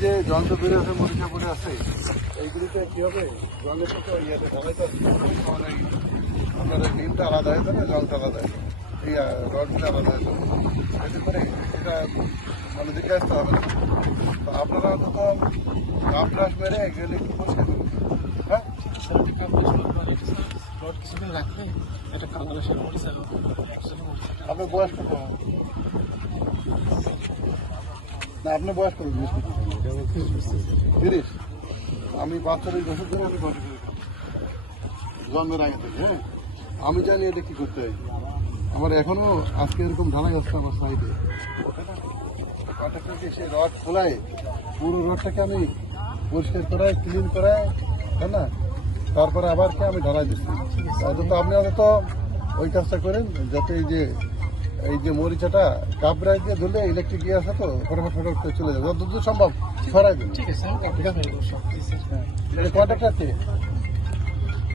যে যন্ত্র বের আছে মরিচা পড়ে আছে এইগুলিতে কি হবে জলের সাথে ইয়েতে ঢালাইতে আপনার ডিমটা আলাদা হয়ে যাবে জলটা আলাদা হয়ে যাবে এই রডগুলো আলাদা হয়ে যাবে এতে করে এটা মানে দেখে আসতে হবে তো আপনারা অন্তত কাপ ব্রাশ মেরে এগুলো একটু পরিষ্কার করুন হ্যাঁ আপনার বয়স কত না আপনার বয়স কত তিরিশ আমি 45 বছর ধরে আমি ঘরে জন্মের আগে থেকে হ্যাঁ আমি জানি এটা কি করতে হয় আমার এখনো আজকে এরকম ঢালাই আসছে আমার সাইডে কন্ট্রাক্টরকে সে রড খোলায় পুরো রডটাকে আমি পরিষ্কার করাই ক্লিন করাই তাই না তারপরে আবার কি আমি ঢালাই দিচ্ছি অন্তত আপনি অন্তত ওই কাজটা করেন যাতে এই যে মরিচাটা কাপড়ায় দিয়ে ধরলে ইলেকট্রিক ইয়ে আছে তো ফটাফট করে চলে যাবে যতদূর সম্ভব সরাই দিন ঠিক আছে কন্ট্রাক্টর